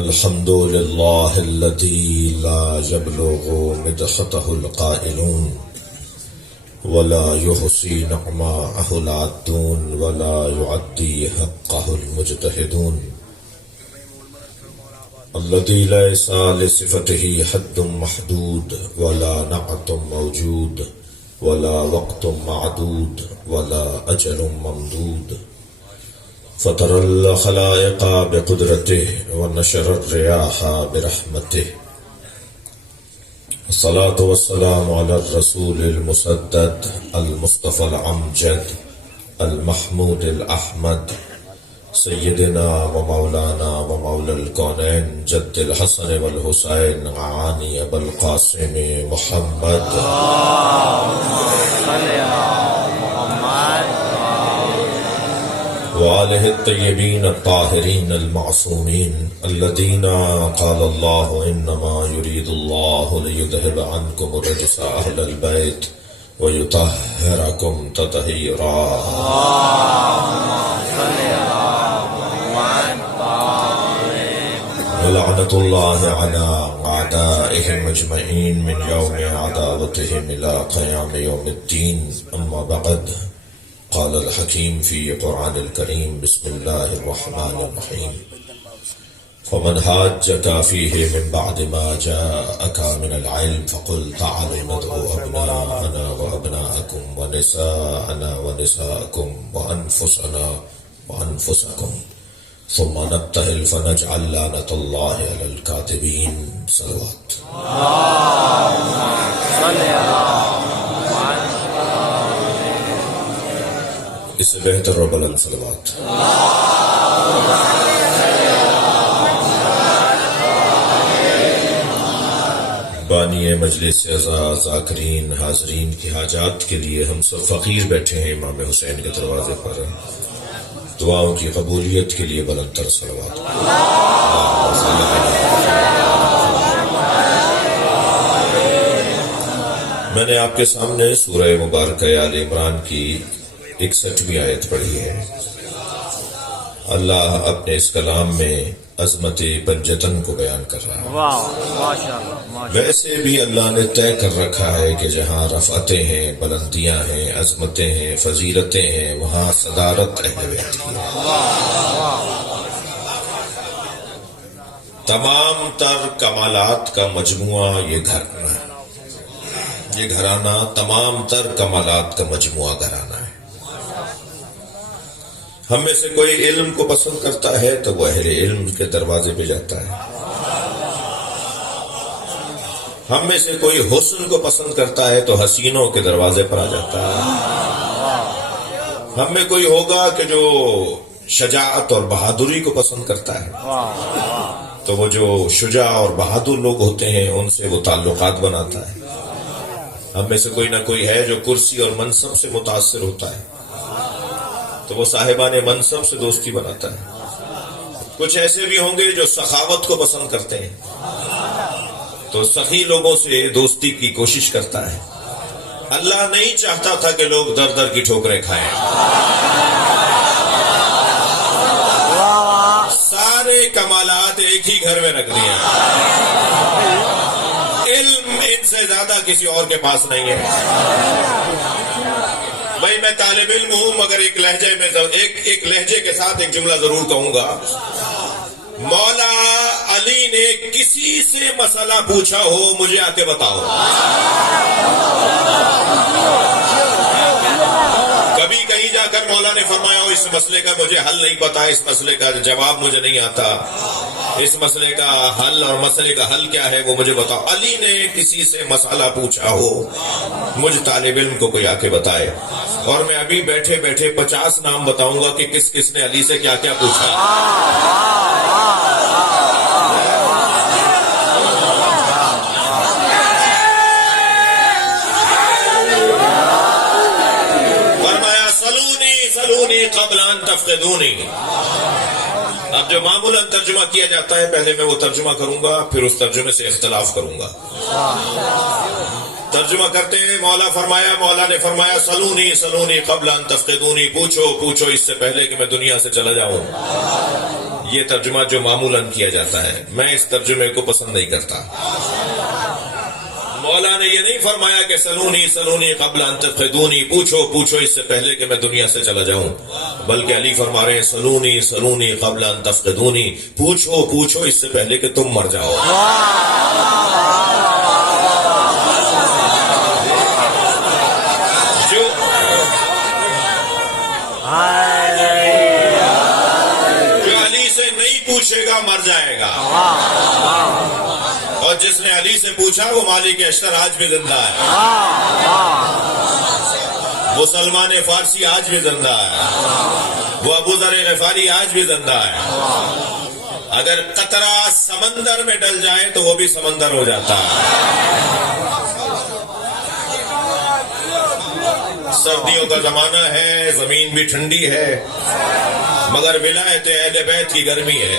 الحمد لله الذي لا يبلغ مدحته القائلون ولا يحصي نعماءه العادون ولا يعدي حقه المجتهدون الذي ليس لصفته حد محدود ولا نعت موجود ولا وقت معدود ولا أجل ممدود فطر الخلائق بقدرته ونشر الرياح برحمته الصلاة والسلام على الرسول المسدد المصطفى الأمجد المحمود الأحمد سيدنا ومولانا ومولى الكونين جد الحسن والحسين عاني أبا القاسم محمد وآله الطيبين الطاهرين المعصومين الذين قال الله إنما يريد الله ليذهب عنكم الرجس أهل البيت ويطهركم تطهيرا ولعنة الله على أعدائهم أجمعين من يوم عداوتهم إلى قيام يوم الدين أما بعد قال الحكيم في قرآن الكريم بسم الله الرحمن الرحيم فمن حاجك فيه من بعد ما جاءك من العلم فقل تعالوا ندعو أبناءنا وأبناءكم ونساءنا ونساءكم وأنفسنا وأنفسكم ثم نبتهل فنجعل لعنة الله على الكاذبين صلوات اس سے بہتر رب الصلوات بانی مجلس اعزاز ذاکرین حاضرین کی حاجات کے لیے ہم سب فقیر بیٹھے ہیں امام حسین کے دروازے پر دعاؤں کی قبولیت کے لیے بلند تر صلوات میں نے آپ کے سامنے سورہ مبارکہ آل عمران کی 61ویں آیت پڑھی ہے۔ اللہ اپنے اس کلام میں عظمت پنجتن کو بیان کر رہا ہے۔ ویسے بھی اللہ نے طے کر رکھا ہے کہ جہاں رفعتیں ہیں، بلندیاں ہیں، عظمتیں ہیں، فضیلتیں ہیں، وہاں صدارت اہل بیت کی ہے۔ تمام تر کمالات کا مجموعہ یہ گھرانہ تمام تر کمالات کا مجموعہ گھرانہ ہے۔ ہم میں سے کوئی علم کو پسند کرتا ہے تو وہ اہل علم کے دروازے پہ جاتا ہے۔ ہم میں سے کوئی حسن کو پسند کرتا ہے تو حسینوں کے دروازے پر آ جاتا ہے۔ ہم میں کوئی ہوگا کہ جو شجاعت اور بہادری کو پسند کرتا ہے تو وہ جو شجاع اور بہادر لوگ ہوتے ہیں ان سے وہ تعلقات بناتا ہے۔ ہم میں سے کوئی نہ کوئی ہے جو کرسی اور منصب سے متاثر ہوتا ہے تو وہ صاحبان منصب سے دوستی بناتا ہے۔ کچھ ایسے بھی ہوں گے جو سخاوت کو پسند کرتے ہیں تو سخی لوگوں سے دوستی کی کوشش کرتا ہے۔ اللہ نہیں چاہتا تھا کہ لوگ در در کی ٹھوکریں کھائیں، سارے کمالات ایک ہی گھر میں رکھ دیا۔ علم ان سے زیادہ کسی اور کے پاس نہیں ہے۔ بھائی میں طالب علم ہوں مگر ایک لہجے کے ساتھ ایک جملہ ضرور کہوں گا۔ مولا علی نے کسی سے مسئلہ پوچھا ہو مجھے آ کے بتاؤ۔ کبھی کہیں جا کر مولا نے فرمایا ہو اس مسئلے کا مجھے حل نہیں پتا، اس مسئلے کا جواب مجھے نہیں آتا، اس مسئلے کا حل اور مسئلے کا حل کیا ہے وہ مجھے بتاؤ۔ علی نے کسی سے مسئلہ پوچھا ہو مجھ طالب علم کو کوئی آ کے بتائے، اور میں ابھی بیٹھے بیٹھے 50 نام بتاؤں گا کہ کس کس نے علی سے کیا کیا پوچھا۔ فرمایا سلونی قبل ان تفقدونی۔ اب جو معمولاً ترجمہ کیا جاتا ہے پہلے میں وہ ترجمہ کروں گا پھر اس ترجمے سے اختلاف کروں گا۔ ترجمہ کرتے ہیں، مولا نے فرمایا سلونی قبل ان تفقدونی، پوچھو اس سے پہلے کہ میں دنیا سے چلا جاؤں۔ یہ ترجمہ جو معمولاً کیا جاتا ہے، میں اس ترجمے کو پسند نہیں کرتا۔ مولا نے یہ نہیں فرمایا کہ سلونی سلونی قبل ان تفقدونی، پوچھو پوچھو اس سے پہلے کہ میں دنیا سے چلا جاؤں، بلکہ علی فرما رہے ہیں سلونی سلونی قبل ان تفقدونی، پوچھو پوچھو اس سے پہلے کہ تم مر جاؤ۔ جو علی سے نہیں پوچھے گا مر جائے گا، اور جس نے علی سے پوچھا وہ مالک اشتر آج بھی زندہ ہے، وہ سلمان فارسی آج بھی زندہ ہے، وہ ابو ذر غفاری آج بھی زندہ ہے۔ اگر قطرہ سمندر میں ڈل جائے تو وہ بھی سمندر ہو جاتا ہے۔ سردیوں کا زمانہ ہے، زمین بھی ٹھنڈی ہے، مگر ولایت اہل بیت کی گرمی ہے۔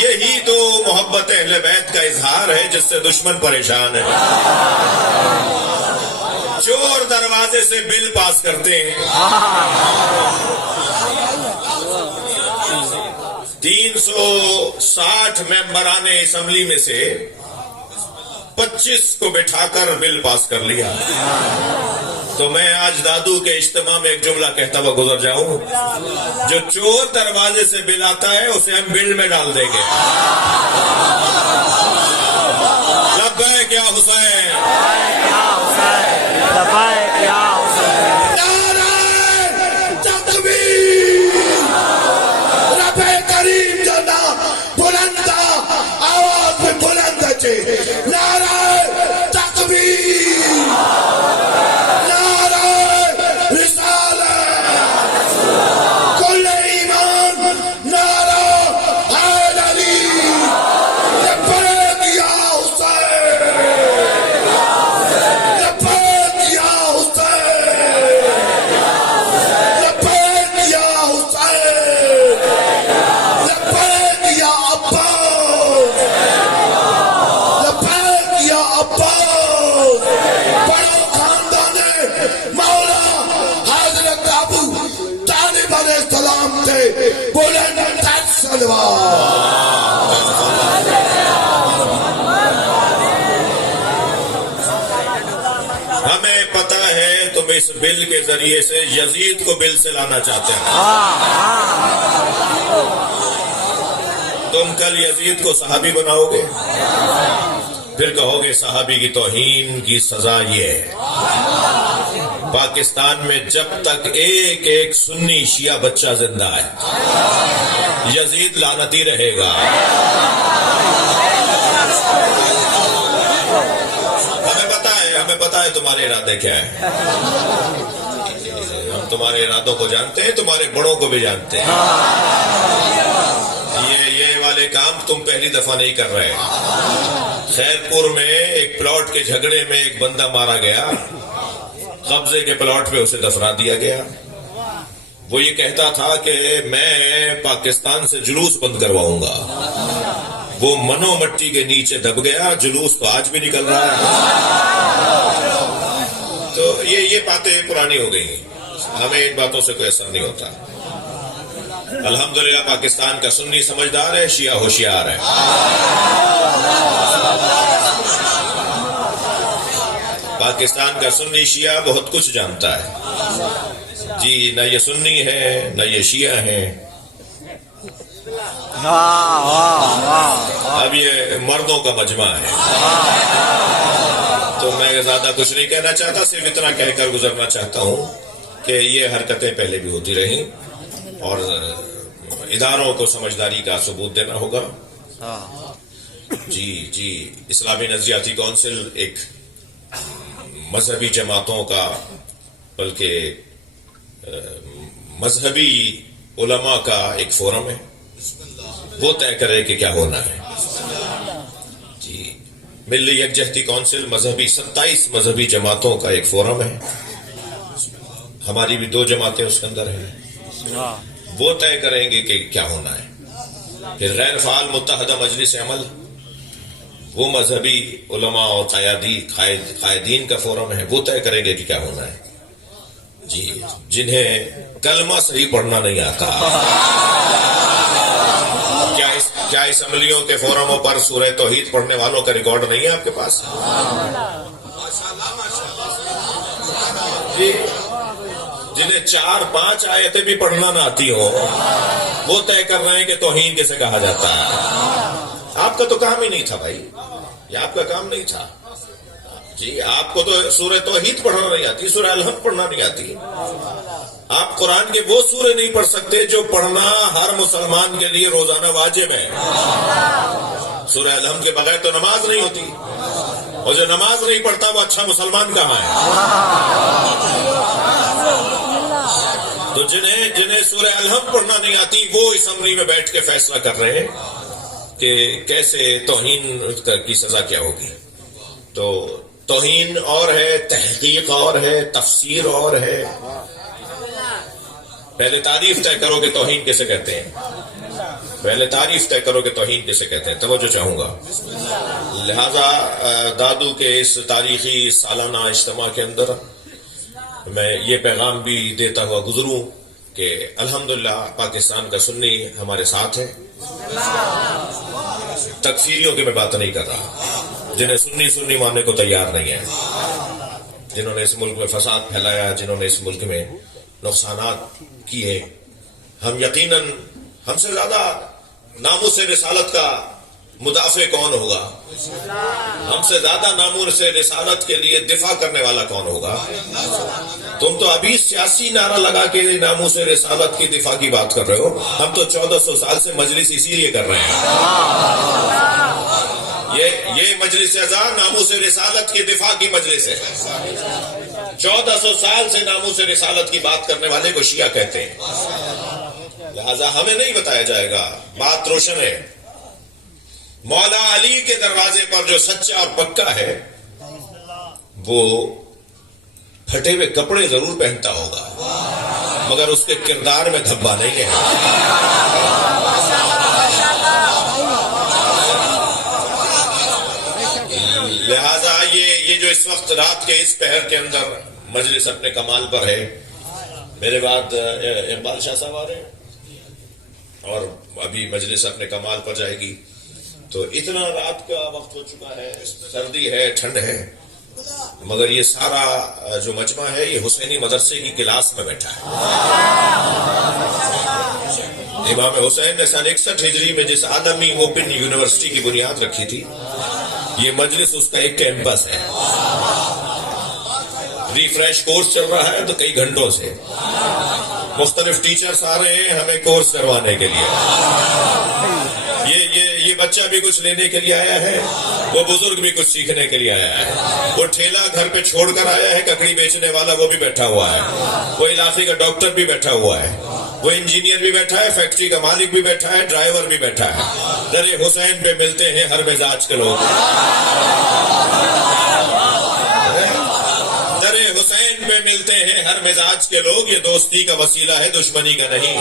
یہی تو محبت اہل بیت کا اظہار ہے جس سے دشمن پریشان ہے۔ چور دروازے سے بل پاس کرتے ہیں، 360 ممبران اسمبلی میں سے 25 کو بٹھا کر بل پاس کر لیا۔ تو میں آج دادو کے اجتماع میں ایک جملہ کہتا ہوا گزر جاؤں، جو چور دروازے سے بل آتا ہے اسے ہم بل میں ڈال دیں گے۔ لبیک یا حسین، لبیک یا حسین، نعرہ تکبیر، رب کریم کا نام بلند آواز میں بلند ہے، نعرہ تکبیر، نعرہ رسالت، کل ایمان، نعرہ حیدری، لبیک یا حسین، لبیک یا حسین، لبیک یا حسین، لبیک یا عباس، لبیک یا عباس، بڑا خاندان مولا حضرت ابو طالب علیہ السلام تھے، بلند تر سلوات۔ ہمیں پتہ ہے تم اس بل کے ذریعے سے یزید کو بل سے لانا چاہتے ہیں۔ تم کل یزید کو صحابی بناؤ گے، پھر کہو گے صحابی کی توہین کی سزا یہ ہے۔ پاکستان میں جب تک ایک ایک سنی شیعہ بچہ زندہ ہے، یزید لعنتی رہے گا۔ ہمیں پتا ہے تمہارے ارادے کیا ہیں، ہم تمہارے ارادوں کو جانتے ہیں، تمہارے بڑوں کو بھی جانتے ہیں۔ یہ والے کام تم پہلی دفعہ نہیں کر رہے۔ خیرپور میں ایک پلاٹ کے جھگڑے میں ایک بندہ مارا گیا، قبضے کے پلاٹ پہ اسے دفنا دیا گیا۔ وہ یہ کہتا تھا کہ میں پاکستان سے جلوس بند کرواؤں گا، وہ منو مٹی کے نیچے دب گیا، جلوس تو آج بھی نکل رہا ہے۔ تو یہ باتیں پرانی ہو گئی ہیں، ہمیں ان باتوں سے کوئی اثر نہیں ہوتا۔ الحمدللہ پاکستان کا سنی سمجھدار ہے، شیعہ ہوشیار ہے۔ پاکستان کا سنی شیعہ بہت کچھ جانتا ہے جی، نہ یہ سنی ہے نہ یہ شیعہ ہیں، اب یہ مردوں کا مجمع ہے۔ تو میں زیادہ کچھ نہیں کہنا چاہتا، صرف اتنا کہہ کر گزرنا چاہتا ہوں کہ یہ حرکتیں پہلے بھی ہوتی رہیں، اور اداروں کو سمجھداری کا ثبوت دینا ہوگا۔ جی اسلامی نظریاتی کونسل ایک مذہبی جماعتوں کا، بلکہ مذہبی علماء کا ایک فورم ہے، وہ طے کرے کہ کیا ہونا ہے۔ جی ملی یکجہتی کونسل مذہبی 27 مذہبی جماعتوں کا ایک فورم ہے، ہماری بھی 2 جماعتیں اس کے اندر ہیں، وہ طے کریں گے کہ کیا ہونا ہے۔ پھر غیر فعال متحدہ مجلس عمل، وہ مذہبی علماء اور قائدین کا فورم ہے، وہ طے کریں گے کہ کیا ہونا ہے۔ جی جنہیں کلمہ صحیح پڑھنا نہیں آتا. کیا اسمبلیوں کے فورموں پر سورہ توحید پڑھنے والوں کا ریکارڈ نہیں ہے آپ کے پاس؟ جی جنہیں 4-5 آیتیں بھی پڑھنا نہ آتی ہو وہ طے کر رہے ہیں کہ توہین کیسے کہا جاتا ہے. آپ کا تو کام ہی نہیں تھا بھائی، یہ آپ کا کام نہیں تھا. جی آپ کو تو سورہ توحید پڑھنا نہیں آتی، سورہ الحمد پڑھنا نہیں آتی. آپ قرآن کے وہ سورے نہیں پڑھ سکتے جو پڑھنا ہر مسلمان کے لیے روزانہ واجب ہے. سورہ الحمد کے بغیر تو نماز نہیں ہوتی، اور جو نماز نہیں پڑھتا وہ اچھا مسلمان کہاں ہے؟ تو جنہیں سورہ الحمد پڑھنا نہیں آتی وہ اسمبلی میں بیٹھ کے فیصلہ کر رہے ہیں کہ کیسے توہین کی سزا کیا ہوگی. تو توہین اور ہے، تحقیق اور ہے، تفسیر اور ہے. پہلے تعریف طے کرو کہ توہین کیسے کہتے ہیں. پہلے تعریف طے کرو کہ توہین کیسے کہتے ہیں. توجہ چاہوں گا. لہذا دادو کے اس تاریخی سالانہ اجتماع کے اندر میں یہ پیغام بھی دیتا ہوا گزروں کہ الحمدللہ پاکستان کا سنی ہمارے ساتھ ہے. تکفیریوں کی میں بات نہیں کر رہا، جنہیں سنی ماننے کو تیار نہیں ہے، جنہوں نے اس ملک میں فساد پھیلایا، جنہوں نے اس ملک میں نقصانات کیے. ہم یقیناً ہم سے زیادہ ناموس رسالت کا مدافع کون ہوگا؟ ہم سے زیادہ ناموس رسالت کے لیے دفاع کرنے والا کون ہوگا؟ تم تو ابھی سیاسی نعرہ لگا کے ناموس رسالت کی دفاع کی بات کر رہے ہو. ہم تو 1400 سال سے مجلس اسی لیے کر رہے ہیں. یہ مجلس اعزا ناموس رسالت کی دفاع کی مجلس ہے. 1400 سال سے ناموس رسالت کی بات کرنے والے کو شیعہ کہتے ہیں. لہذا ہمیں نہیں بتایا جائے گا. بات روشن ہے. مولا علی کے دروازے پر جو سچا اور پکا ہے وہ پھٹے ہوئے کپڑے ضرور پہنتا ہوگا مگر اس کے کردار میں دھبا نہیں ہے. لہذا یہ جو اس وقت رات کے اس پہر کے اندر مجلس اپنے کمال پر ہے. میرے بعد اقبال شاہ صاحب آ رہے ہیں اور ابھی مجلس اپنے کمال پر جائے گی. تو اتنا رات کا وقت ہو چکا ہے، سردی ہے، ٹھنڈ ہے، مگر یہ سارا جو مجمع ہے یہ حسینی مدرسے کی کلاس میں بیٹھا ہے. امام حسین نے سن 61 ہجری میں جس عالمی اوپن یونیورسٹی کی بنیاد رکھی تھی، یہ مجلس اس کا ایک کیمپس ہے. ریفریش کورس چل رہا ہے تو کئی گھنٹوں سے مختلف ٹیچرز آ رہے ہیں ہمیں کورس کروانے کے لیے. یہ بچہ بھی کچھ لینے کے لیے آیا ہے، وہ بزرگ بھی کچھ سیکھنے کے لیے آیا ہے. وہ ٹھیلا گھر پہ چھوڑ کر آیا ہے، ککڑی بیچنے والا وہ بھی بیٹھا ہوا ہے، وہ علاقے کا ڈاکٹر بھی بیٹھا ہوا ہے، وہ انجینئر بھی بیٹھا ہے، فیکٹری کا مالک بھی بیٹھا ہے، ڈرائیور بھی بیٹھا ہے. در حسین پہ ملتے ہیں ہر مزاج کے لوگ. در حسین پہ ملتے ہیں ہر مزاج کے لوگ. یہ دوستی کا وسیلہ ہے، دشمنی کا نہیں.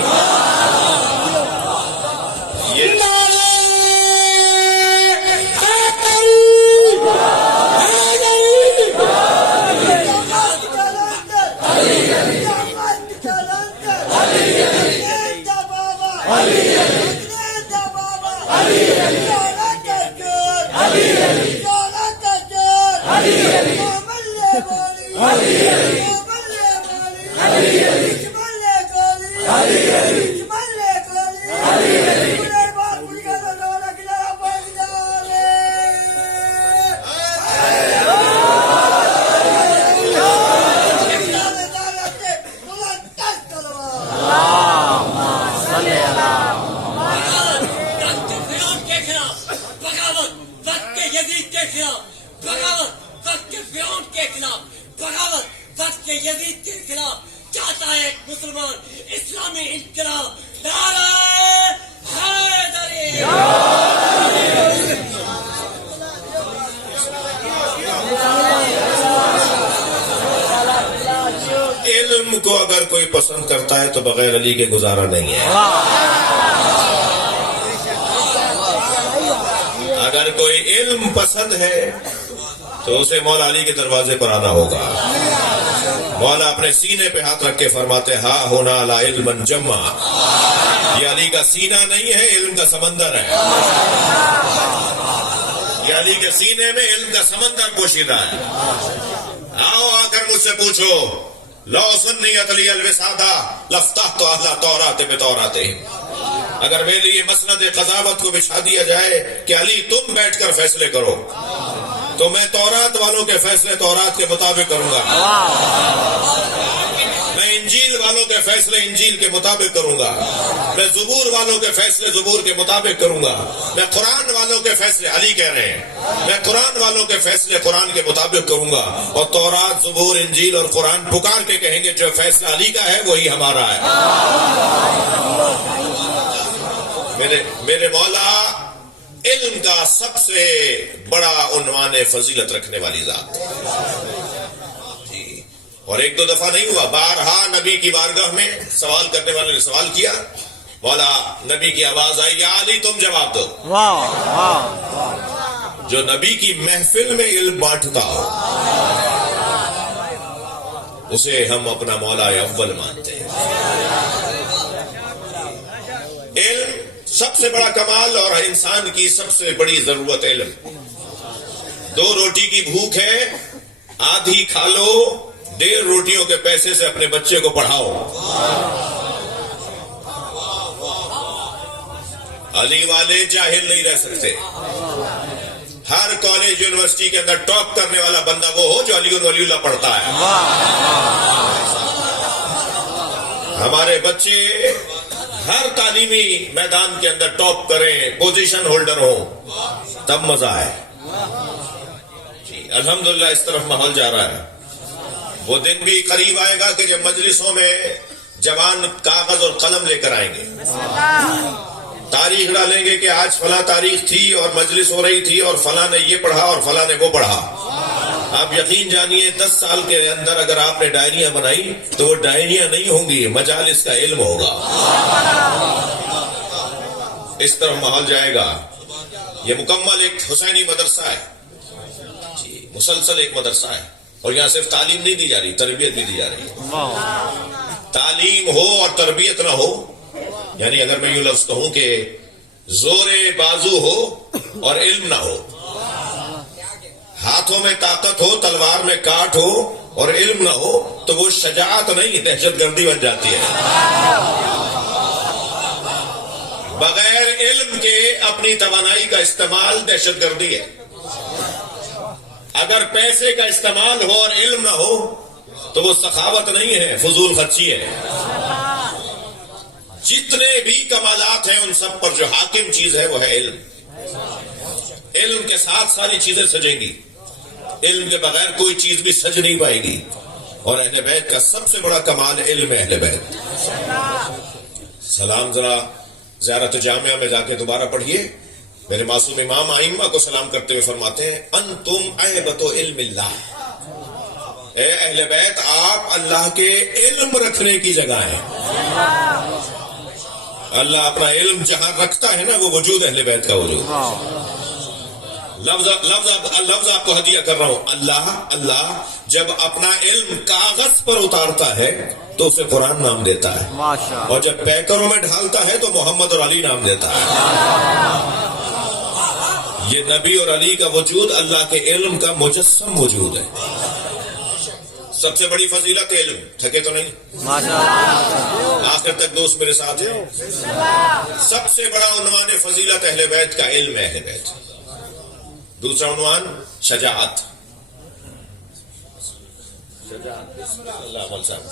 یزید کے خلاف چاہتا ہے ایک مسلمان اسلامی انقلاب. نعرہ حیدری. علم کو اگر کوئی پسند کرتا ہے تو بغیر علی کے گزارا نہیں ہے. اگر کوئی علم پسند ہے تو اسے مولا علی کے دروازے پر آنا ہوگا. مولا اپنے سینے پہ ہاتھ رکھ کے فرماتے ہا ہونا لا علم جمع. یہ علی کا سینہ نہیں ہے، علم کا سمندر ہے. یہ علی کے سینے میں علم کا سمندر پوشیدہ ہے. آؤ آ کر مجھ سے پوچھو، لو سنیت لی الوسادہ لفتحت اہل تورات بتوراتہم. اگر میرے لیے مسند قضاوت کو بچھا دیا جائے کہ علی تم بیٹھ کر فیصلے کرو، تو میں تورات والوں کے فیصلے تورات کے مطابق کروں گا، میں انجیل والوں کے فیصلے انجیل کے مطابق کروں گا، میں زبور والوں کے فیصلے زبور کے مطابق کروں گا، میں قرآن والوں کے فیصلے علی کہہ رہے ہیں میں قرآن والوں کے فیصلے قرآن کے مطابق کروں گا. اور تورات زبور انجیل اور قرآن پکار کے کہیں گے جو فیصلہ علی کا ہے وہی ہمارا ہے. میرے مولا علم کا سب سے بڑا عنوان فضیلت رکھنے والی ذات جی. اور ایک دو دفعہ نہیں ہوا، بارہا نبی کی بارگاہ میں سوال کرنے والے نے سوال کیا، مولا نبی کی آواز آئی یا علی تم جواب دو. جو نبی کی محفل میں علم بانٹتا ہو اسے ہم اپنا مولا اول مانتے ہیں. علم سب سے بڑا کمال اور انسان کی سب سے بڑی ضرورت علم. 2 روٹی کی بھوک ہے، آدھی کھا لو، 1.5 روٹیوں کے پیسے سے اپنے بچے کو پڑھاؤ. علی والے جاہل نہیں رہ سکتے. ہر کالج یونیورسٹی کے اندر ٹاپ کرنے والا بندہ وہ ہو جو علی ولی اللہ پڑھتا ہے. ہمارے بچے ہر تعلیمی میدان کے اندر ٹاپ کریں، پوزیشن ہولڈر ہوں، تب مزہ ہے جی. الحمدللہ اس طرف ماحول جا رہا ہے. وہ دن بھی قریب آئے گا کہ جب مجلسوں میں جوان کاغذ اور قلم لے کر آئیں گے، تاریخ ڈالیں گے کہ آج فلاں تاریخ تھی اور مجلس ہو رہی تھی اور فلاں نے یہ پڑھا اور فلاں نے وہ پڑھا. آپ یقین جانیے 10 سال کے اندر اگر آپ نے ڈائریاں بنائی تو وہ ڈائریاں نہیں ہوں گی، مجالس کا علم ہوگا. اس طرف ماحول جائے گا. یہ مکمل ایک حسینی مدرسہ ہے جی، مسلسل ایک مدرسہ ہے. اور یہاں صرف تعلیم نہیں دی جا رہی، تربیت بھی دی جا رہی ہے. تعلیم ہو اور تربیت نہ ہو، یعنی اگر میں یوں لفظ کہوں کہ زور بازو ہو اور علم نہ ہو، ہاتھوں میں طاقت ہو تلوار میں کاٹ ہو اور علم نہ ہو تو وہ شجاعت نہیں، دہشت گردی بن جاتی ہے. بغیر علم کے اپنی توانائی کا استعمال دہشت گردی ہے. اگر پیسے کا استعمال ہو اور علم نہ ہو تو وہ سخاوت نہیں ہے، فضول خرچی ہے. جتنے بھی کمالات ہیں ان سب پر جو حاکم چیز ہے وہ ہے علم. علم کے ساتھ ساری چیزیں سجیں گی، علم کے بغیر کوئی چیز بھی سج نہیں پائے گی. اور اہل بیت کا سب سے بڑا کمال علم اہل بیت. سلام ذرا زیارت جامعہ میں جا کے دوبارہ پڑھیے. میرے معصوم امام ائمہ کو سلام کرتے ہوئے فرماتے ہیں انتم ایبۃ علم اللہ. اے اہل بیت آپ اللہ کے علم رکھنے کی جگہ ہیں. اللہ اپنا علم جہاں رکھتا ہے نا وہ وجود اہل بیت کا وجود. لفظ آپ کو ہدیہ کر رہا ہوں. اللہ جب اپنا علم کاغذ پر اتارتا ہے تو اسے قرآن نام دیتا ہے، اور جب پیکروں میں ڈھالتا ہے تو محمد اور علی نام دیتا ہے. یہ نبی اور علی کا وجود اللہ کے علم کا مجسم وجود ہے. سب سے بڑی فضیلت علم. تھکے تو نہیں؟ آخر تک دوست میرے ساتھ ہیں. سب سے بڑا عنوان فضیلت اہل بیت کا علم ہے اہل بیت. دوسرا عنوان شجاعت. اللہ عمل صاحب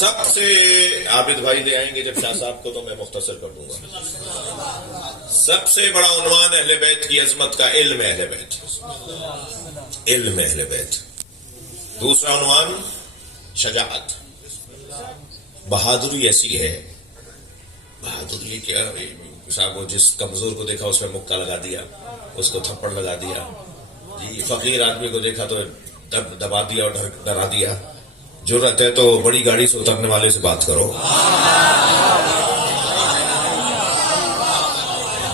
سب سے عابد بھائی لے آئیں گے جب شاہ صاحب کو تو میں مختصر کر دوں گا. سب سے بڑا عنوان اہل بیت کی عظمت کا علم اہل بیت. علم اہل بیت. دوسرا عنوان شجاعت. بہادری ایسی ہے، بہادری کیا صاحب وہ جس کمزور کو دیکھا اس میں مکہ لگا دیا، اس کو تھپڑ لگا دیا جی. فقیر آدمی کو دیکھا تو دبا دیا اور ڈرا دیا. ضرورت ہے تو بڑی گاڑی سے اترنے والے سے بات کرو.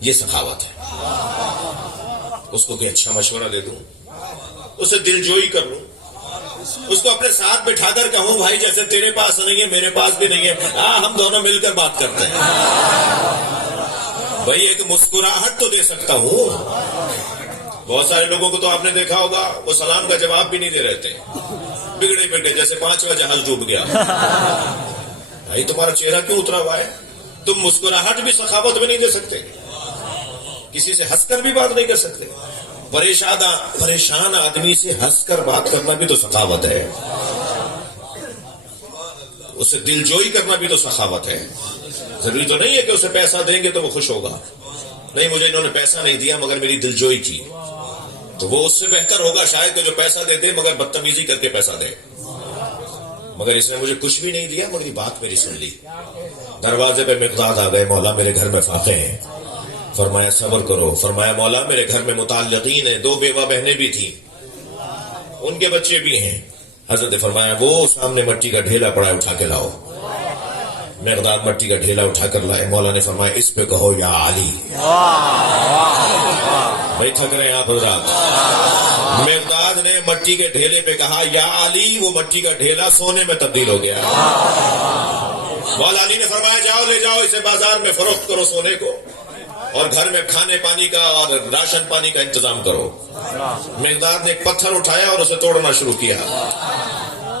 یہ سخاوت ہے. اس کو کوئی اچھا مشورہ دے دوں, اسے دل جوئی کر لوں, اس کو اپنے ساتھ بٹھا کر کہوں بھائی جیسے تیرے پاس نہیں ہے میرے پاس بھی نہیں ہے, ہم دونوں مل کر بات کرتے ہیں. بھائی ایک مسکراہٹ تو دے سکتا ہوں. بہت سارے لوگوں کو تو آپ نے دیکھا ہوگا وہ سلام کا جواب بھی نہیں دے رہے تھے, بگڑے بگڑے جیسے 5واں جہاز ڈوب گیا. بھائی تمہارا چہرہ کیوں اترا ہوا ہے؟ تم مسکراہٹ بھی سخاوت میں نہیں دے سکتے, کسی سے ہنس کر بھی بات نہیں کر سکتے. پریشان آدمی سے ہنس کر بات کرنا بھی تو سخاوت ہے, اسے دل جوئی کرنا بھی تو سخاوت ہے. ضروری تو نہیں ہے کہ اسے پیسہ دیں گے تو وہ خوش ہوگا. نہیں, مجھے انہوں نے پیسہ نہیں دیا مگر میری دل جوئی کی, تو وہ اس سے بہتر ہوگا شاید کہ جو پیسہ دے دے مگر بدتمیزی کر کے پیسہ دے. مگر اس نے مجھے کچھ بھی نہیں دیا مگر یہ بات میری سن لی. دروازے پہ مقداد آ گئے, مولا میرے گھر میں فاقے ہیں. فرمایا صبر کرو. فرمایا مولا میرے گھر میں متعلقین ہیں, 2 بیوہ بہنیں بھی تھیں, ان کے بچے بھی ہیں. حضرت فرمایا وہ سامنے مٹی کا ڈھیلا پڑا ہے اٹھا کے لاؤ. مقداد مٹی کا ڈھیلا اٹھا کر لائے. مولا نے فرمایا اس پہ کہو یا علی. بھائی تھک رہے ہیں آپ حضرات. مقداد نے مٹی کے ڈھیلے پہ کہا یا علی, وہ مٹی کا ڈھیلا سونے میں تبدیل ہو گیا. مولا علی نے فرمایا جاؤ لے جاؤ اسے بازار میں فروخت کرو سونے کو, اور گھر میں کھانے پانی کا اور راشن پانی کا انتظام کرو. مقداد نے ایک پتھر اٹھایا اور اسے توڑنا شروع کیا.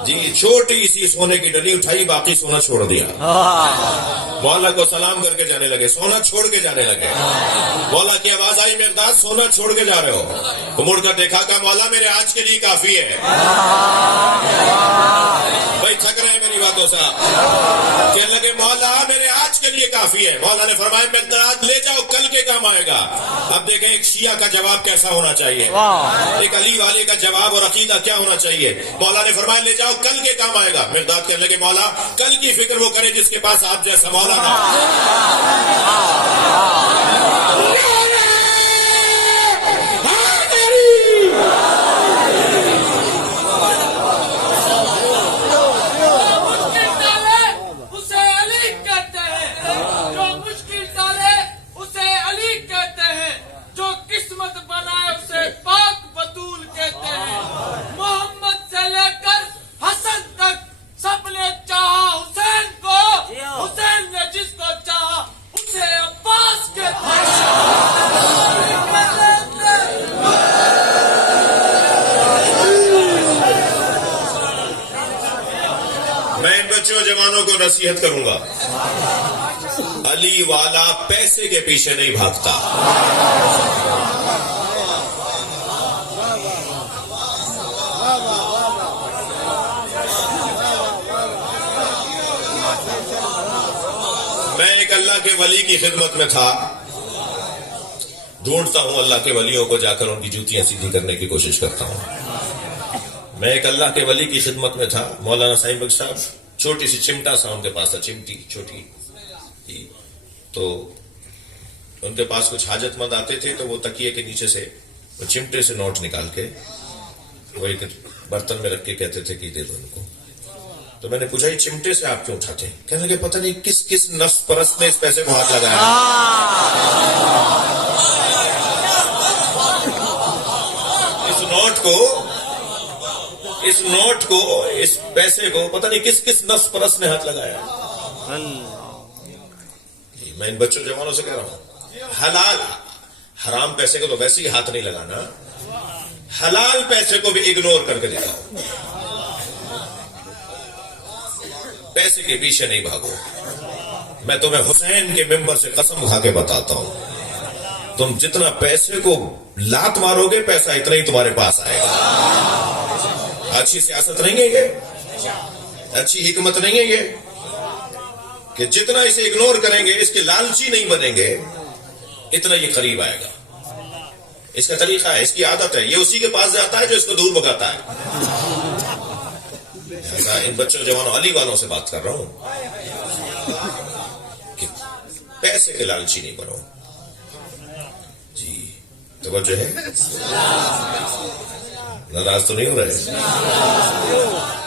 جی چھوٹی سی سونے کی ڈلی اٹھائی, باقی سونا چھوڑ دیا. مولا کو سلام کر کے جانے لگے, سونا چھوڑ کے جانے لگے. مولا کی آواز آئی مقداد سونا چھوڑ کے جا رہے ہو؟ تو مڑ کر دیکھا کہ مولا میرے آج کے لیے کافی ہے. بھائی تھک رہے ہیں میری باتوں سے. کہنے لگے مولا میرے آج کے لیے کافی ہے. مولا نے فرمایا مقداد لے جاؤ کل کے کام آئے گا. اب دیکھیں ایک شیعہ کا جواب کیسا ہونا چاہیے, ایک علی والے کا جواب اور عقیدہ کیا ہونا چاہیے. مولا نے فرمایا لے جاؤ کل کے کام آئے گا. مقداد کہنے لگے مولا کل کی فکر وہ کرے جس کے پاس آپ جیسا مولا نہ ہو. جوانوں کو نصیحت کروں گا, علی والا پیسے کے پیچھے نہیں بھاگتا. میں ایک اللہ کے ولی کی خدمت میں تھا, ڈھونڈتا ہوں اللہ کے ولیوں کو, جا کر ان کی جوتیاں سیدھی کرنے کی کوشش کرتا ہوں. میں ایک اللہ کے ولی کی خدمت میں تھا, مولانا سائیں بخش صاحب. چھوٹی سی چمٹا سا ان کے پاس تھا, چمٹی چھوٹی. تو ان کے پاس کچھ حاجت مند آتے تھے تو وہ تکیے کے نیچے سے وہ چمٹے سے نوٹ نکال کے وہ ایک برتن میں رکھ کے کہتے تھے کہ دے دو ان کو. تو میں نے پوچھا یہ چمٹے سے آپ کیوں اٹھاتے ہیں؟ کہنے لگے پتہ نہیں کس کس نفس پرست نے اس پیسے کو ہاتھ لگایا. اس نوٹ کو اس پیسے کو پتہ نہیں کس کس نفس پرست نے ہاتھ لگایا. میں ان بچوں جوانوں سے کہہ رہا ہوں حلال حرام پیسے کو تو ویسے ہی ہاتھ نہیں لگانا, حلال پیسے کو بھی اگنور کر کے دکھاؤ. پیسے کے پیچھے نہیں بھاگو. میں تمہیں حسین کے ممبر سے قسم کھا کے بتاتا ہوں, تم جتنا پیسے کو لات مارو گے پیسہ اتنا ہی تمہارے پاس آئے گا. اچھی سیاست نہیں ہے یہ, اچھی حکمت نہیں ہے یہ کہ جتنا اسے اگنور کریں گے, اس کے لالچی نہیں بنیں گے, اتنا یہ قریب آئے گا. اس کا طریقہ ہے, اس کی عادت ہے, یہ اسی کے پاس جاتا ہے جو اس کو دور بھگاتا ہے. ان بچوں جوانوں علی والوں سے بات کر رہا ہوں کہ پیسے کے لالچی نہیں بنو. جی توجہ ہے, ناراض تو نہیں ہو رہے.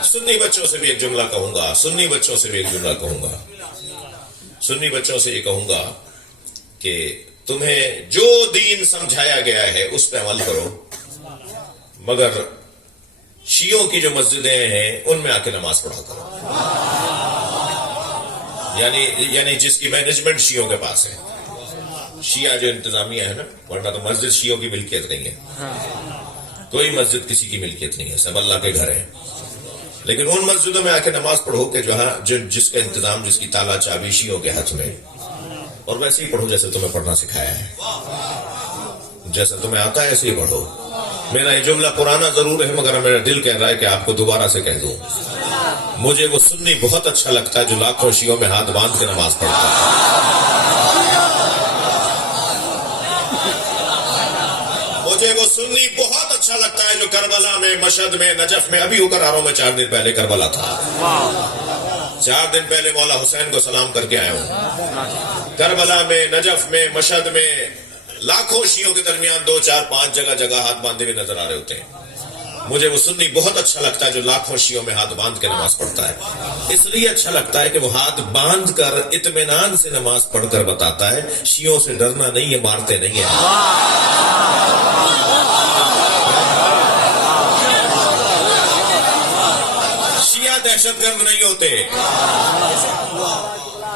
سنی بچوں سے بھی ایک جملہ کہوں گا, سنی بچوں سے بھی ایک جملہ کہوں گا. سنی بچوں سے یہ کہوں گا کہ تمہیں جو دین سمجھایا گیا ہے اس پہ عمل کرو، مگر شیعوں کی جو مسجدیں ہیں ان میں آ کے نماز پڑھا کرو. یعنی جس کی مینجمنٹ شیعوں کے پاس ہے. شیعہ جو انتظامیہ ہے نا، ورنہ تو مسجد شیعوں کی ملکیت نہیں ہے. کوئی مسجد کسی کی ملکیت نہیں ہے، سب اللہ کے گھر ہیں. لیکن ان مسجدوں میں آ کے نماز پڑھو کہ جہاں جس کا انتظام، جس کی تالا چابی شیعوں کے ہاتھ میں، اور ویسے ہی پڑھو جیسے تمہیں پڑھنا سکھایا ہے، جیسا تمہیں آتا ہے ایسے ہی پڑھو. میرا یہ جملہ پرانا ضرور ہے مگر میرا دل کہہ رہا ہے کہ آپ کو دوبارہ سے کہہ دوں. مجھے وہ سنی بہت اچھا لگتا ہے جو لاکھوں شیعوں میں ہاتھ باندھ کے نماز پڑھتا ہے. مجھے وہ سنی بہت اچھا لگتا ہے جو کربلا میں، مشہد میں، نجف میں، ابھی ہو کر آ رہا ہوں میں 4 دن پہلے کربلا تھا. 4 دن پہلے مولا حسین کو سلام کر کے آیا ہوں. کربلا میں، نجف میں، مشہد میں لاکھوں شیعوں کے درمیان 2 4 5 جگہ ہاتھ باندھے ہوئے نظر آ رہے ہوتے ہیں. مجھے وہ سنی بہت اچھا لگتا ہے جو لاکھوں شیعوں میں ہاتھ باندھ کے نماز پڑھتا ہے. اس لیے اچھا لگتا ہے کہ وہ ہاتھ باندھ کر اطمینان سے نماز پڑھ کر بتاتا ہے شیعوں سے ڈرنا نہیں ہے، مارتے نہیں ہیں. شیعہ دہشت گرد نہیں ہوتے.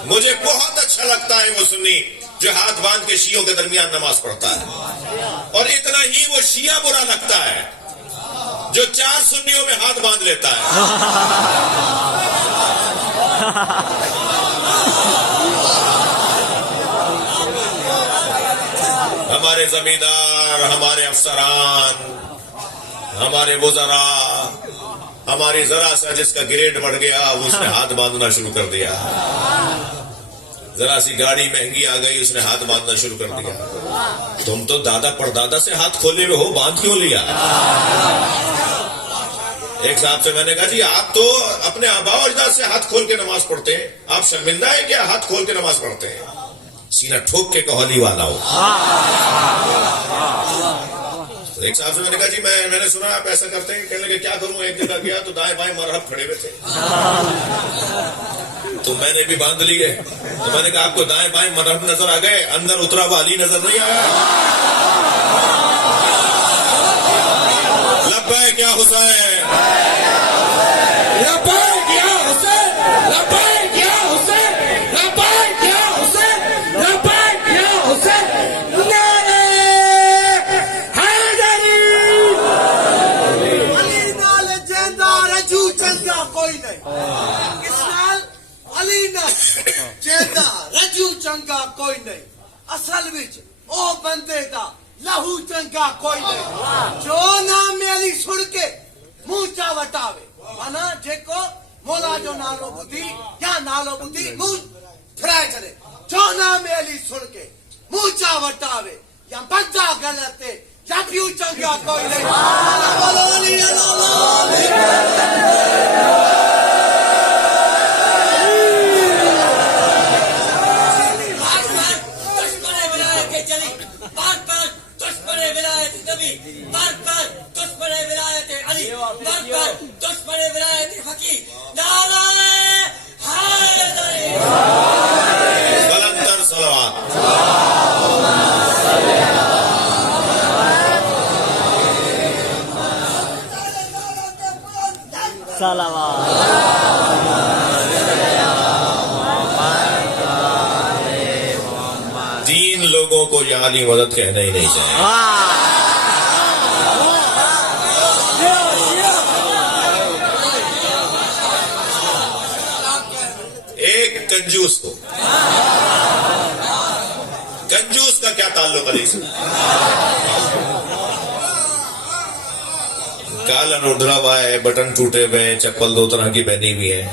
مجھے بہت اچھا لگتا ہے وہ سنی جو ہاتھ باندھ کے شیعوں کے درمیان نماز پڑھتا ہے. اور اتنا ہی وہ شیعہ برا لگتا ہے جو 4 سنیوں میں ہاتھ باندھ لیتا ہے. ہمارے زمیندار، ہمارے افسران، ہمارے وزراء، ہماری ذرا سا جس کا گریڈ بڑھ گیا اس نے ہاتھ باندھنا شروع کر دیا. ذرا سی گاڑی مہنگی آ گئی اس نے ہاتھ باندھنا شروع کر دیا. تم تو دادا پردادا سے ہاتھ کھولے ہوئے ہو، باندھ کیوں لیا؟ ایک صاحب سے میں نے کہا جی آپ تو اپنے آبا و اجداد سے ہاتھ کھول کے نماز پڑھتے ہیں، آپ شرمندہ ہیں کیا ہاتھ کھول کے نماز پڑھتے ہیں؟ سینہ ٹھوک کے کوہلی والا ہو. ایک صاحب سے میں نے کہا جی میں نے سنا آپ ایسا کرتے ہیں. کہنے لگے کیا کروں؟ ایک جگہ گیا تو دائیں بائیں مرحب کھڑے ہوئے تھے تو میں نے بھی باندھ لیے. تو میں نے کہا آپ کو دائیں بائیں مرحب نظر آ گئے، اندر اترا ہوا علی نظر نہیں آیا؟ لبیک یا حسین، لبیک یا حسین، لبیک یا حسین، لبیک یا حسین، لبیک یا حسین. نعرہ حیدری. علی نال جیندا رجو چنگا کوئی نہیں. اس نال علی نال جیندا رجو چنگا کوئی نہیں. اصل وچ او بندے دا لہو چنگا کوئی نہیں جو نام علی سن کے منہ چا وٹاوے. مانا جیکو مولا جو نالو بدھی یا نالو بدھی منہ پھرائے چلے. جو نام علی سن کے منہ چا وٹاوے یا بندہ غلط ہے یا پیو چنگا کوئی نہیں. بولو علی بلندر صلوات. تین لوگوں کو یہ علی مدد کہنا ہی نہیں چاہیے. ایک کنجوس کو. کنجوس کا کیا تعلق علی سے؟ کالر اڑا ہوا ہے، بٹن ٹوٹے ہوئے ہیں، چپل 2 طرح کی پہنی ہوئی ہے.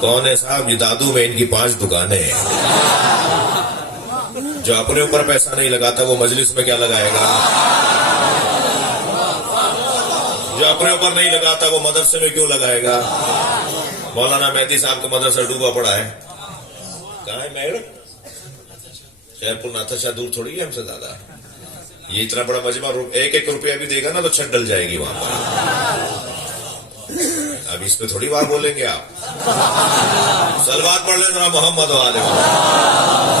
کون ہے صاحب؟ یہ دادو میں ان کی 5 دکانیں ہیں. جو اپنے اوپر پیسہ نہیں لگاتا وہ مجلس میں کیا لگائے گا؟ جو اپنے اوپر نہیں لگاتا وہ مدرسے میں کیوں لگائے گا؟ مولانا مہدی صاحب کا مدرسہ ڈوبا پڑا ہے. کہاں ہے میڑ؟ خیر پور ناتھا دور تھوڑی ہے ہم سے زیادہ. یہ اتنا بڑا مجمع 1 روپیہ بھی دے گا نا تو چھت ڈل جائے گی وہاں پر. اب اس پہ تھوڑی بات بولیں گے آپ. صلوات پڑھ لیں ذرا محمد و آل محمد.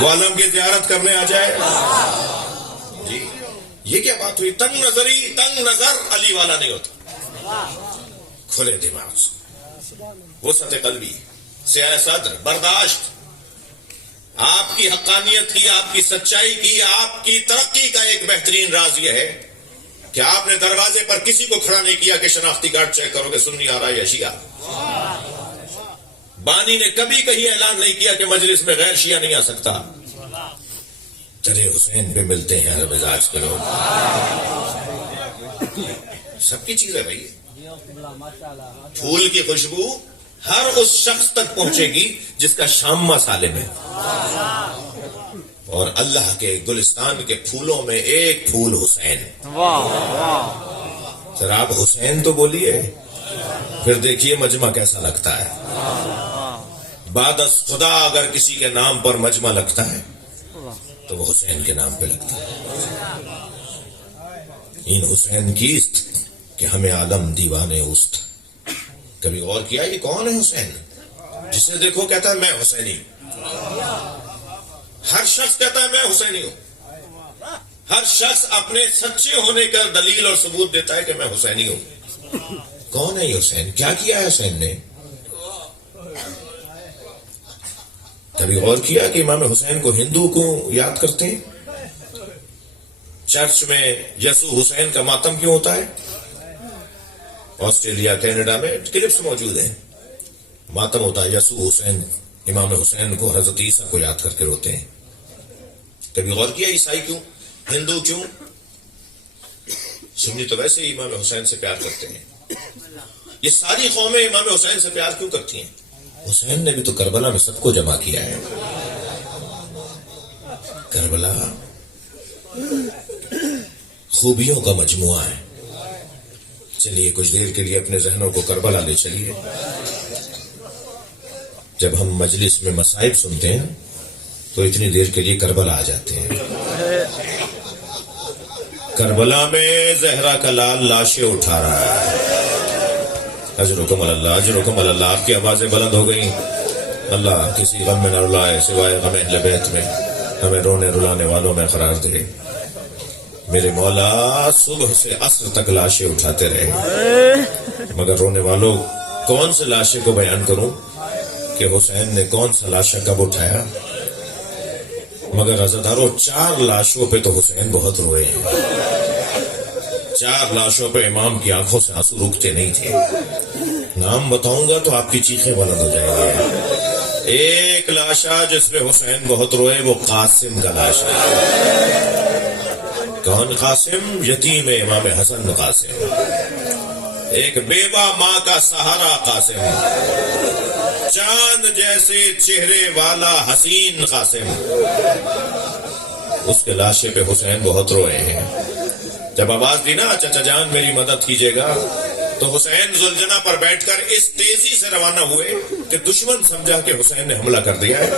وہ عالم کی زیارت کرنے آ جائے. جی یہ کیا بات ہوئی؟ تنگ نظر علی والا نہیں ہوتا. کھلے دماغ سے، وسعت قلبی، سیاہ صدر، برداشت، آپ کی حقانیت کی، آپ کی سچائی کی، آپ کی ترقی کا ایک بہترین راز یہ ہے کہ آپ نے دروازے پر کسی کو کھڑا نہیں کیا کہ شناختی کارڈ چیک کرو کہ سنی آ رہا ہے یا شیعہ. بانی نے کبھی کہیں اعلان نہیں کیا کہ مجلس میں غیر شیعہ نہیں آ سکتا. ترے حسین پہ ملتے ہیں ہر مزاج کے لوگ. سب کی چیز ہے بھائی. پھول کی خوشبو ہر اس شخص تک پہنچے گی جس کا شامہ سالم ہے. اور اللہ کے گلستان کے پھولوں میں ایک پھول حسین. سر آپ حسین تو بولیے، پھر دیکھیے مجمع کیسا لگتا ہے. بعد از خدا اگر کسی کے نام پر مجمع لگتا ہے تو وہ حسین کے نام پہ لگتا ہے. این حسین کیست کہ ہمیں عالم دیوانے اوست. کبھی غور کیا یہ کون ہے حسین؟ جسے دیکھو کہتا ہے میں حسینی ہوں. ہر شخص کہتا ہے میں حسینی ہوں. ہر شخص اپنے سچے ہونے کا دلیل اور ثبوت دیتا ہے کہ میں حسینی ہوں. کون ہے یہ حسین؟ کیا کیا ہے حسین نے؟ کبھی غور کیا کہ امام حسین کو ہندو کو یاد کرتے ہیں؟ چرچ میں یسوع حسین کا ماتم کیوں ہوتا ہے؟ آسٹریلیا، کینیڈا میں کلپس موجود ہیں. ماتم ہوتا ہے یسوع حسین، امام حسین کو، حضرت عیسیٰ کو یاد کر کے روتے ہیں. کبھی غور کیا عیسائی کیوں، ہندو کیوں؟ سنی تو ویسے ہی امام حسین سے پیار کرتے ہیں. یہ ساری قومیں امام حسین سے پیار کیوں کرتی ہیں؟ حسین نے بھی تو کربلا میں سب کو جمع کیا ہے. کربلا خوبیوں کا مجموعہ ہے. چلیے کچھ دیر کے لیے اپنے ذہنوں کو کربلا لے چلیے. جب ہم مجلس میں مصائب سنتے ہیں تو اتنی دیر کے لیے کربلا آ جاتے ہیں. کربلا میں زہرا کا لال لاشیں اٹھا رہا ہے. اجرکم اللہ، اجرکم اللہ. آپ کی آوازیں بلند ہو گئیں. اللہ کسی غم میں نہ رلائے سوائے غم اہل بیت میں. ہمیں رونے رلانے والوں میں قرار دے. میرے مولا صبح سے عصر تک لاشیں اٹھاتے رہے، مگر رونے والوں کون سے لاشیں کو بیان کروں کہ حسین نے کون سا لاشا کب اٹھایا. مگر عزادارو 4 لاشوں پہ تو حسین بہت روئے ہیں. 4 لاشوں پہ امام کی آنکھوں سے آنسو رکتے نہیں تھے. نام بتاؤں گا تو آپ کی چیخیں بلند ہو جائیں گے. ایک لاشا جس پہ حسین بہت روئے وہ قاسم کا لاشا. کون قاسم؟ یتیم امام حسن قاسم. ایک بیوہ ماں کا سہارا قاسم. چاند جیسے چہرے والا حسین قاسم. اس کے لاشے پہ حسین بہت روئے ہیں. جب آواز دی نا چچا جان میری مدد کیجیے گا تو حسین ذوالجناح پر بیٹھ کر اس تیزی سے روانہ ہوئے کہ دشمن سمجھا کہ حسین نے حملہ کر دیا ہے.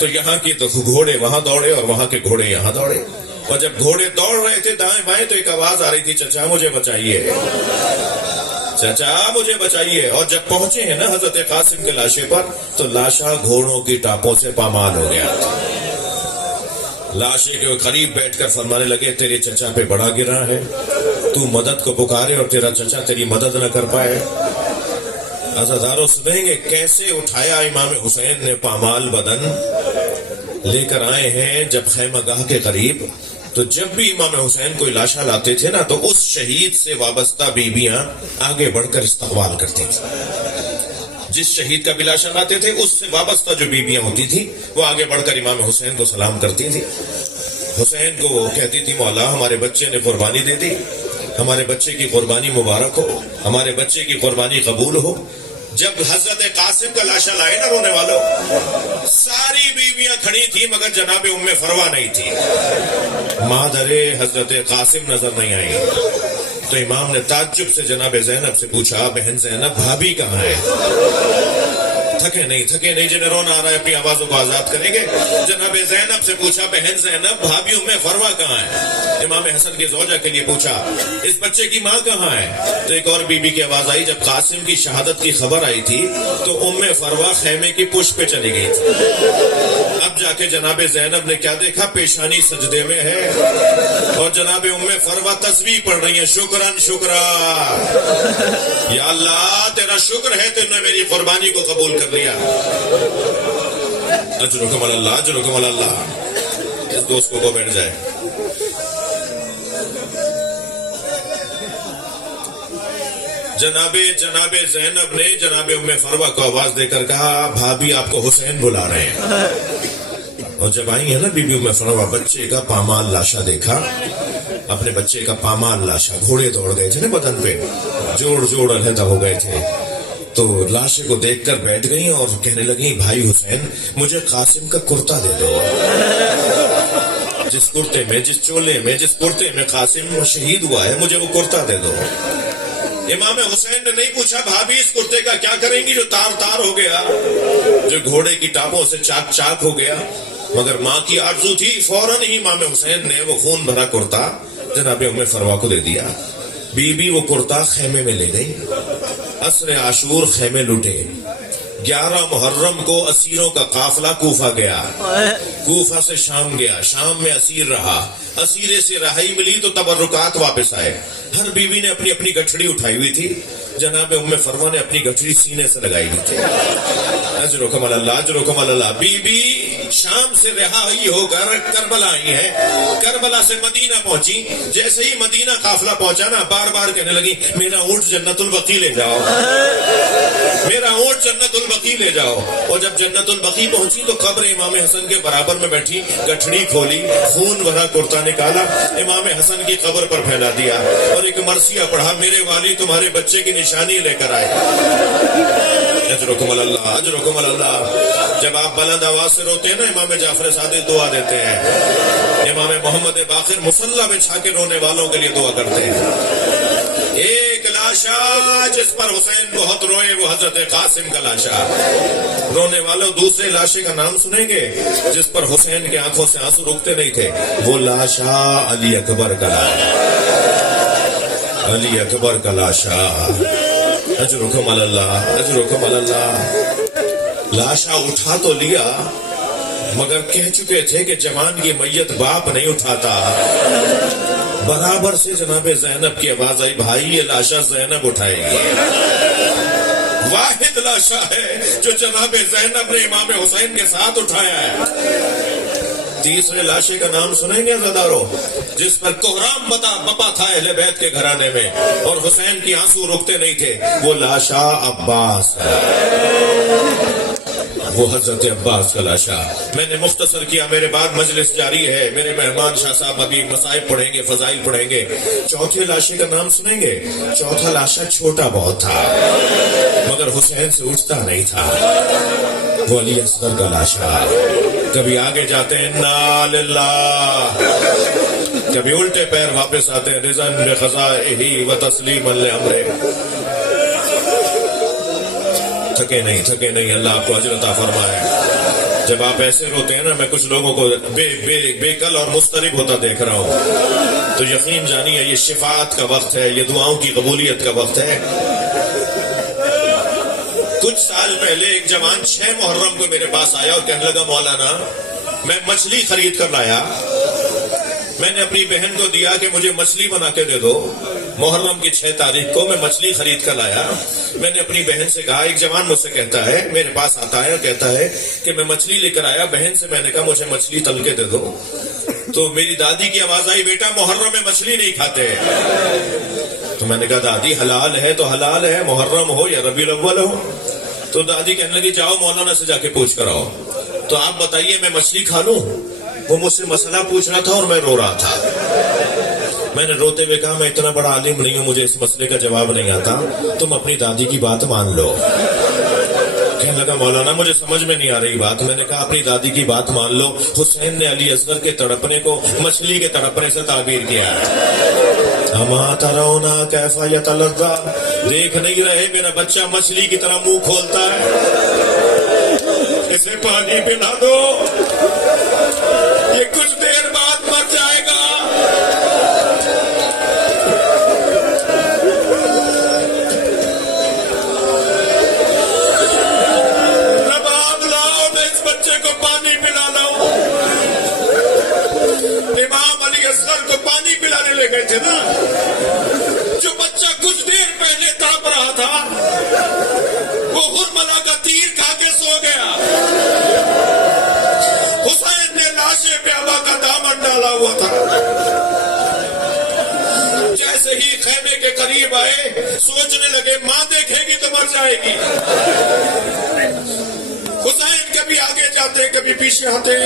تو یہاں کی تو گھوڑے وہاں دوڑے اور وہاں کے گھوڑے یہاں دوڑے. اور جب گھوڑے دوڑ رہے تھے دائیں بائیں تو ایک آواز آ رہی تھی چچا مجھے بچائیے، چچا مجھے بچائیے. اور جب پہنچے ہیں نا حضرت قاسم کے لاشے پر تو لاشا گھوڑوں کی ٹاپوں سے پامال ہو گیا. لاشے کے قریب بیٹھ کر فرمانے لگے تیرے چچا پہ بڑا گرا ہے، تو مدد کو پکارے اور تیرا چچا تیری مدد نہ کر پائے. عزادارو سنیں گے کیسے اٹھایا امام حسین نے پامال بدن. لے کر آئے ہیں جب خیمہ گاہ کے قریب تو جب بھی امام حسین کوئی لاشا لاتے تھے نا تو اس شہید سے وابستہ بیویاں آگے بڑھ کر استقبال کرتی تھیں. جس شہید کا بھی لاشا لاتے تھے اس سے وابستہ جو بیویاں ہوتی تھی وہ آگے بڑھ کر امام حسین کو سلام کرتی تھی. حسین کو وہ کہتی تھی مولا ہمارے بچے نے قربانی دے دی، ہمارے بچے کی قربانی مبارک ہو، ہمارے بچے کی قربانی قبول ہو. جب حضرت قاسم کا لاشا لائے نا رونے والوں ساری بیویاں کھڑی تھی مگر جناب ام فروا نہیں تھی. مادر حضرت قاسم نظر نہیں آئی. تو امام نے تعجب سے جناب زینب سے پوچھا بہن زینب بھابھی کہاں ہے؟ تھکے نہیں جنہیں رونا آ رہا ہے اپنی آوازوں کو آزاد کریں گے. جناب زینب سے پوچھا بہن زینب بھابھی ام فروہ کہاں ہے؟ امام حسن کی زوجہ کے لیے پوچھا اس بچے کی ماں کہاں ہے؟ تو ایک اور بی بی کی آواز آئی جب قاسم کی شہادت کی خبر آئی تھی تو ام فروہ خیمے کی پشت پہ چلی گئی تھی. اب جا کے جناب زینب نے کیا دیکھا؟ پیشانی سجدے میں ہے اور جناب ام فروہ تسبیح پڑھ رہی ہیں شکران شکرا. یا اللہ تیرا شکر ہے تو نے میری قربانی کو قبول کر لیا. اجرکم اللہ اجرکم اللہ. اس دوست کو بیٹھ جائے. جناب زینب نے جناب ام فروہ کو آواز دے کر کہا بھابھی آپ کو حسین بلا رہے ہیں. اور جب آئی ہے نا بی بی ام فروہ بچے کا پامال لاشا دیکھا اپنے بچے کا پامال لاشا. گھوڑے دوڑ گئے تھے نا بدن پہ جوڑ علیحدہ ہو گئے تھے تو لاشے کو دیکھ کر بیٹھ گئی اور کہنے لگی بھائی حسین مجھے قاسم کا کرتا دے دو. جس کرتے میں جس چولے میں جس کرتے میں قاسم شہید ہوا ہے مجھے وہ کرتا دے دو. امام حسین نے نہیں پوچھا بھابھی اس کرتے کا کیا کریں گی جو تار ہو گیا جو گھوڑے کی ٹانپوں سے چاک ہو گیا. مگر ماں کی آرزو تھی فوراً ہی امام حسین نے وہ خون بھرا کرتا جناب ام فروہ کو دے دیا. بی بی وہ کرتا خیمے میں لے گئی. عصر عاشور خیمے لوٹے. 11 محرم کو اسیروں کا قافلہ کوفہ گیا. کوفہ سے شام گیا. شام میں اسیر رہا. اسیرے سے رہائی ملی تو تبرکات واپس آئے. ہر بیوی نے اپنی اپنی گٹھڑی اٹھائی ہوئی تھی. جناب ام فروہ نے اپنی گٹھڑی سینے سے لگائی ہوئی تھی. اجرکم اللہ اجرکم اللہ. بی بی شام سے رہائی ہو کر کربلا آئی ہے. کربلا سے مدینہ پہنچی. جیسے ہی مدینہ قافلہ پہنچا نا بار بار کہنے لگی میرا اونٹ جنت البقیع لے جاؤ میرا اونٹ جنت البقیع لے جاؤ. اور جب جنت البقیع پہنچی تو قبر امام حسن کے برابر میں بیٹھی گٹھڑی کھولی خون بھرا کرتا نکالا امام حسن کی قبر پر پھیلا دیا اور ایک مرثیہ پڑھا میرے والی تمہارے بچے کی نشانی لے کر آئے. اجرکم اللہ اجرکم اللہ. جب آپ بلند آواز سے روتے ہیں نا امام جعفر صادق دعا دیتے ہیں. امام محمد باقر مصلی بچھا کے رونے والوں کے لیے دعا کرتے ہیں. ایک لاشا جس پر حسین بہت روئے وہ حضرت قاسم کا لاشا. رونے والوں دوسرے لاشے کا نام سنیں گے جس پر حسین کی آنکھوں سے آنسو رکتے نہیں تھے. وہ لاشا علی اکبر کا لاشا. علی اکبر کا لاشا. اجرکم اللہ اجرکم اللہ. لاشا اٹھا تو لیا مگر کہہ چکے تھے کہ جوان کی میت باپ نہیں اٹھاتا. برابر سے جناب زینب کی آواز آئی بھائی یہ لاشا زینب اٹھائے گی. واحد لاشا ہے جو جناب زینب نے امام حسین کے ساتھ اٹھایا ہے. تیسرے لاشے کا نام سنیں گے زدارو جس پر کوہرام بپا تھا اہل بیت کے گھرانے میں اور حسین کی آنسو رکتے نہیں تھے. وہ لاشا عباس ہے. وہ حضرت عباس کا لاشا. میں نے مختصر کیا میرے بعد مجلس جاری ہے. میرے مہمان شاہ صاحب ابھی مصائب پڑھیں گے فضائل پڑھیں گے. چوتھے لاشے کا نام سنیں گے. چوتھا لاشا چھوٹا بہت تھا مگر حسین سے اٹھتا نہیں تھا. وہ علی اصغر کا لاشا. کبھی آگے جاتے ہیں انا للہ کبھی الٹے پیر واپس آتے ہیں رضا بقضائہ و تسلیما لامرہ. تھکے نہیں اللہ آپ کو اجر عطا فرمائے. جب آپ ایسے روتے ہیں نا میں کچھ لوگوں کو بے کل اور مضطرب ہوتا دیکھ رہا ہوں تو یقین جانیے یہ شفاعت کا وقت ہے. یہ دعاؤں کی قبولیت کا وقت ہے. کچھ سال پہلے ایک جوان 6 محرم کو میرے پاس آیا اور کہنے لگا مولانا میں مچھلی خرید کر لایا. میں نے اپنی بہن کو دیا کہ مجھے مچھلی بنا کے دے دو. محرم کی 6 تاریخ کو میں مچھلی خرید کر لایا. میں نے اپنی بہن سے کہا ایک جوان مجھ سے کہتا ہے میرے پاس آتا ہے اور کہتا ہے کہ میں مچھلی لے کر آیا. بہن سے میں نے کہا مجھے مچھلی تل کے دے دو. تو میری دادی کی آواز آئی بیٹا محرم میں مچھلی نہیں کھاتے. تو میں نے کہا دادی حلال ہے تو حلال ہے محرم ہو یا ربیع الاول ہو. تو دادی کہنے لگی جاؤ مولانا سے جا کے پوچھ کر آؤ. تو آپ بتائیے میں مچھلی کھا لوں. وہ مجھ سے مسئلہ پوچھ رہا تھا اور میں رو رہا تھا. میں نے روتے ہوئے کہا میں اتنا بڑا عالم نہیں ہوں مجھے اس مسئلے کا جواب نہیں آتا. تم اپنی دادی کی بات مان لو. کہنے لگا مولانا مجھے سمجھ میں نہیں آ رہی بات. میں نے کہا اپنی دادی کی بات مان لو. حسین نے علی اصغر کے تڑپنے کو مچھلی کے تڑپنے سے تعبیر کیا ہے. اما ترونا کیف یتلذا. دیکھ نہیں رہے میرا بچہ مچھلی کی طرح منہ کھولتا ہے. پانی پلا دو، یہ کچھ دیر بعد مر جائے گا۔ رباب لاؤ، میں اس بچے کو پانی پلا لاؤں۔ امام علی اصغر کو پانی پلانے لے گئے تھے نا، جو بچہ کچھ دیر پہلے تڑپ رہا تھا وہ ہرملا کا تیر کھا کے سو گیا۔ حسین نے لاشے پہ ابا کا دامن ڈالا ہوا تھا۔ جیسے ہی خیمے کے قریب آئے سوچنے لگے ماں دیکھے گی تو مر جائے گی۔ حسین کبھی آگے جاتے کبھی پیچھے آتے۔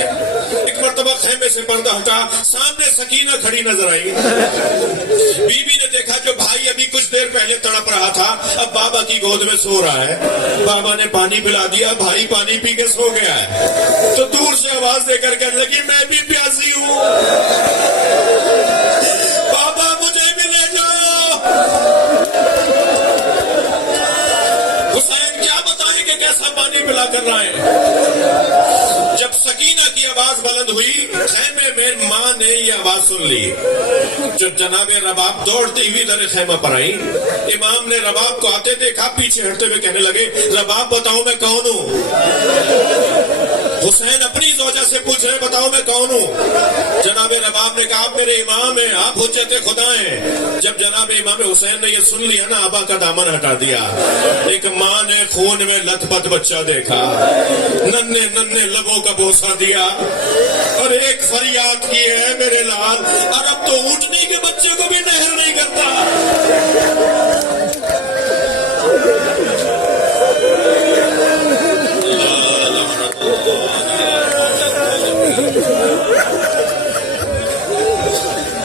ایک مرتبہ خیمے سے پردہ ہٹا، سامنے سکینہ کھڑی نظر آئی۔ بی بی نے دیکھا جو بھائی ابھی کچھ دیر پہلے تڑپ رہا تھا اب بابا کی گود میں سو رہا ہے۔ بابا نے پانی پلا دیا، بھائی پانی پی کے سو گیا ہے۔ تو دور سے آواز دے کر کہنے لگی میں بھی پیاسی ہوں، بابا مجھے بھی لے جاؤ۔ حسین کیا بتائیں کہ کیسا پانی پلا کر رہا ہے۔ جب سکینہ کی آواز بلند ہوئی خیمے میں ماں نے یہ آواز سن لی۔ جو جناب رباب دوڑتی ہوئی در خیمہ پر آئی، امام نے رباب کو آتے دیکھا، پیچھے ہٹتے ہوئے کہنے لگے رباب بتاؤ میں کون ہوں؟ حسین اپنی زوجہ سے پوچھ رہے بتاؤ میں کون ہوں؟ جناب رباب نے کہا آپ میرے امام ہیں، آپ حجت خدا ہیں۔ جب جناب امام حسین نے یہ سن لیا نا ابا کا دامن ہٹا دیا۔ ایک ماں نے خون میں لت پت بچہ دیکھا، ننھے ننھے لبوں کا بوسہ دیا اور ایک فریاد کی ہے میرے لال، اور اب تو اونٹنے کے بچے کو بھی